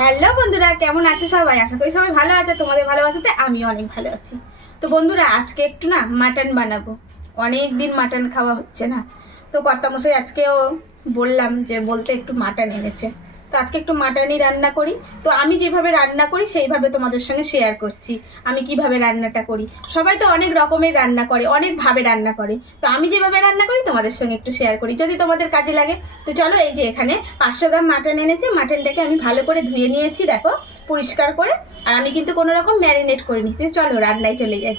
Hello বন্ধুরা, কেমন আছো সবাই? আশা করি সবাই ভালো আছে। তোমাদের ভালোবাসাতে আমি অনেক ভালো আছি। তো বন্ধুরা, আজকে একটু মাটন বানাবো। অনেক দিন মাটন খাওয়া হচ্ছে না। তো কর্তামশাই আজকেও বললাম যে বলতে একটু মাটন এনেছে। তো আজকে একটু মাটনই রান্না করি। তো আমি যেভাবে রান্না করি সেইভাবে তোমাদের সঙ্গে শেয়ার করছি আমি কিভাবে রান্নাটা করি। সবাই তো অনেক রকমের রান্না করে, অনেকভাবে রান্না করে। তো আমি যেভাবে রান্না করি তোমাদের সঙ্গে একটু শেয়ার করি, যদি তোমাদের কাজে লাগে। তো চলো, এই যে এখানে 500 গ্রাম মাটন এনেছে। মাটনটাকে আমি ভালো করে ধুয়ে নিয়েছি, দেখো, পরিষ্কার করে। আর আমি কিন্তু কোনো রকম ম্যারিনেট করে নিচ্ছি। চলো রান্নায় চলে যাই।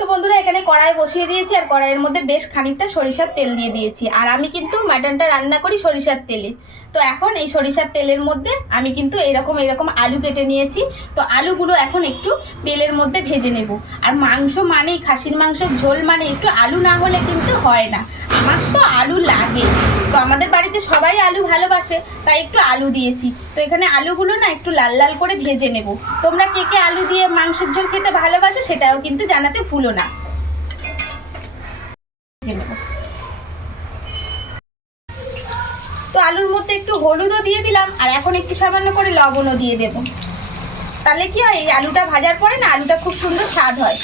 তো বন্ধুরা, এখানে কড়াই বসিয়ে দিয়েছি আর কড়াইয়ের মধ্যে বেশ খানিকটা সরিষার তেল দিয়ে দিয়েছি। আর আমি কিন্তু মাটনটা রান্না করি সরিষার তেলে। তো এখন এই সরিষার তেলের মধ্যে আমি কিন্তু এরকম আলু কেটে নিয়েছি। তো আলুগুলো এখন একটু তেলের মধ্যে ভেজে নেব। আর মাংস মানেই, খাসির মাংসের ঝোল মানে একটু আলু না হলে কিন্তু হয় না। আমার তো আলু লাগে, তো আমাদের বাড়িতে সবাই আলু ভালোবাসে, তাই একটু আলু দিয়েছি। তো এখানে আলুগুলো একটু লাল লাল করে ভেজে নেব। তোমরা কে কে আলু দিয়ে মাংসের ঝোল খেতে ভালোবাসো সেটাও কিন্তু জানাতে ভুলো না। তো আলুর মধ্যে একটু হলুদও দিয়ে দিলাম, আর এখন একটু সামান্য করে লবণও দিয়ে দেব। তাহলে কি হয়, এই আলুটা ভাজার পরে আলুটা খুব সুন্দর স্বাদ হয়।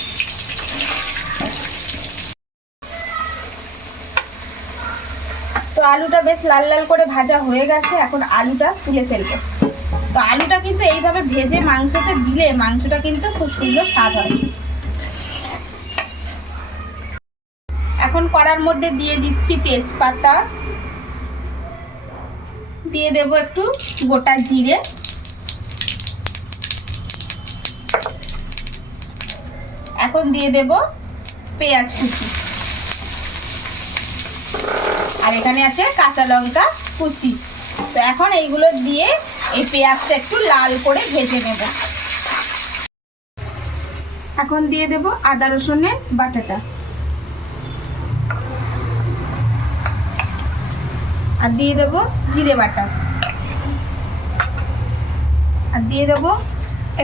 তো আলুটা বেশ লাল লাল করে ভাজা হয়ে গেছে, এখন আলুটা তুলে ফেলবো। তো আলুটা কিন্তু এইভাবে ভেজে মাংসতে দিলে মাংসটা কিন্তু খুব সুন্দর স্বাদ হয়। এখন কড়ার মধ্যে দিয়ে দিচ্ছি তেজপাতা, দিয়ে দেব একটু গোটা জিরে, এখন দিয়ে দেব পেঁয়াজ কুচি, আর এখানে আছে কাঁচা লঙ্কা কুচি। তো এখন এইগুলো দিয়ে এই পেঁয়াজটা একটু লাল করে ভেজে নেব। এখন দিয়ে দেব আদা রসুনের বাটাটা, আর দিয়ে দেব জিরে বাটা, আর দিয়ে দেব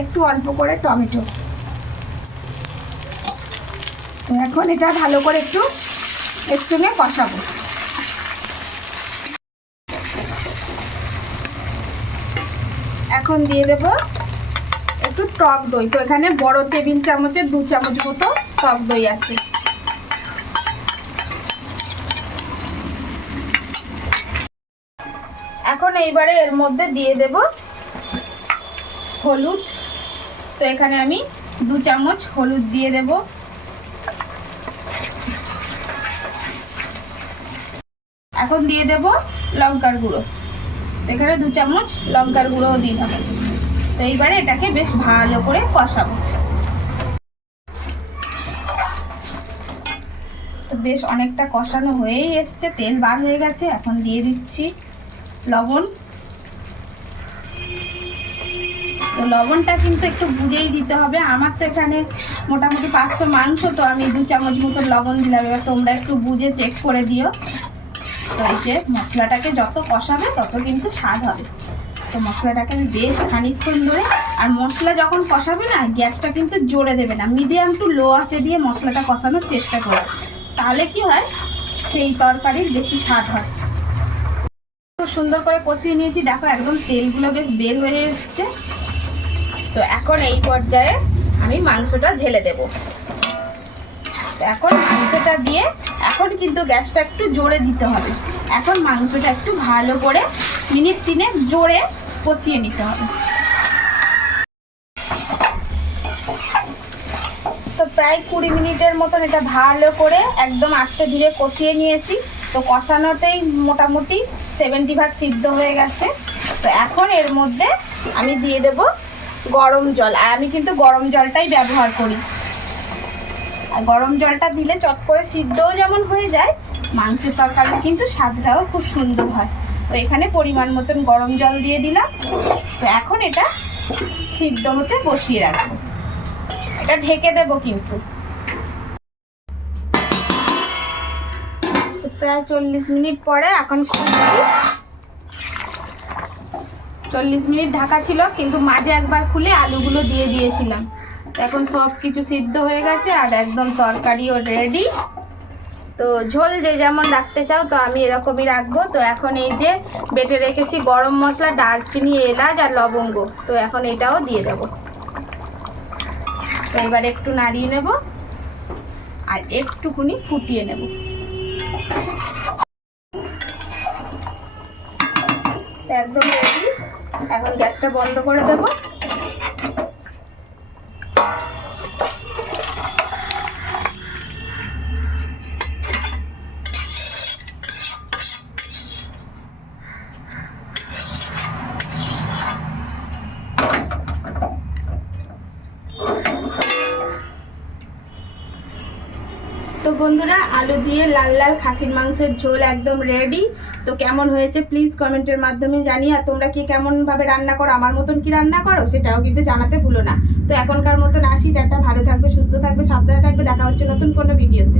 একটু অল্প করে টমেটো। এখন এটা ভালো করে একটু এর সঙ্গে কষাবো। এখন দিয়ে দেব একটু টক দই। তো এখানে বড় টেবিল চামচের 2 চামচ মতো টক দই আছে। এখন এইবারে এর মধ্যে দিয়ে দেব হলুদ। তো এখানে আমি 2 চামচ হলুদ দিয়ে দেব। এখন দিয়ে দেব লঙ্কার গুঁড়ো। এখানে 2 চামচ লঙ্কার গুঁড়োও দিয়ে দেবো। তো এইবারে এটাকে বেশ ভালো করে কষাবো। তো বেশ অনেকটা কষানো হয়েই এসছে, তেল বার হয়ে গেছে। এখন দিয়ে দিচ্ছি লবণ। তো লবণটা কিন্তু একটু বুঝেই দিতে হবে। আমার তো এখানে মোটামুটি 500 মাংস, তো আমি 2 চামচ মতো লবণ দিলাম। এবার তোমরা একটু বুঝে চেক করে দিও। তো এই যে মশলাটাকে যত কষাবে তত কিন্তু স্বাদ হবে। তো মশলাটাকে আমি বেশ খানিকক্ষণ ধরে, আর মশলা যখন কষাবে গ্যাসটা কিন্তু জোরে দেবে না, মিডিয়াম টু লো আঁচে দিয়ে মশলাটা কষানোর চেষ্টা করবে। তাহলে কি হয়, সেই তরকারির বেশি স্বাদ হয়। খুব সুন্দর করে কষিয়ে নিয়েছি, দেখো একদম তেলগুলো বেশ বের হয়ে এসছে। তো এখন এই পর্যায়ে আমি মাংসটা ঢেলে দেব। এখন মাংসটা দিয়ে এখন কিন্তু গ্যাসটা একটু জোরে দিতে হবে। এখন মাংসটা একটু ভালো করে মিনিট 3 জোরে কষিয়ে নিতে হবে। তো প্রায় 20 মিনিটের মতন এটা ভালো করে একদম আস্তে ধীরে কষিয়ে নিয়েছি। তো কষানোতেই মোটামুটি 70% সিদ্ধ হয়ে গেছে। তো এখন এর মধ্যে আমি দিয়ে দেব গরম জল, আর আমি কিন্তু গরম জলটাই ব্যবহার করি। আর গরম জলটা দিলে চট করে সিদ্ধও যেমন হয়ে যায়, মাংসের তরকারি কিন্তু স্বাদটাও খুব সুন্দর হয়। তো এখানে পরিমাণ মতন গরম জল দিয়ে দিলাম। তো এখন এটা সিদ্ধ হতে বসিয়ে রাখবো। এটা ঢেকে দেবো কিন্তু। তো প্রায় 40 মিনিট পরে এখন খুলছি। 40 মিনিট ঢাকা ছিল, কিন্তু মাঝে একবার খুলে আলুগুলো দিয়ে দিয়েছিলাম। এখন সব কিছু সিদ্ধ হয়ে গেছে আর একদম তরকারিও রেডি। তো ঝোল যে যেমন রাখতে চাও, তো আমি এরকমই রাখবো। তো এখন এই যে বেটে রেখেছি গরম মশলা, দারচিনি, এলাচ আর লবঙ্গ, তো এখন এটাও দিয়ে দেবো। তো এবার একটু নাড়িয়ে নেব আর একটুখানি ফুটিয়ে নেব। একদম রেডি। এখন গ্যাসটা বন্ধ করে দেব। তো বন্ধুরা, আলু দিয়ে লাল লাল খাসির মাংসের ঝোল একদম রেডি। তো কেমন হয়েছে প্লিজ কমেন্টের মাধ্যমে জানিয়ে, আর তোমরা কি কেমনভাবে রান্না করো, আমার মতন কি রান্না করো সেটাও কিন্তু জানাতে ভুলো না। তো এখনকার মতন আসি, টাটা, ভালো থাকবে, সুস্থ থাকবে, সাবধানে থাকবে, দেখা হচ্ছে নতুন কোনো ভিডিওতে।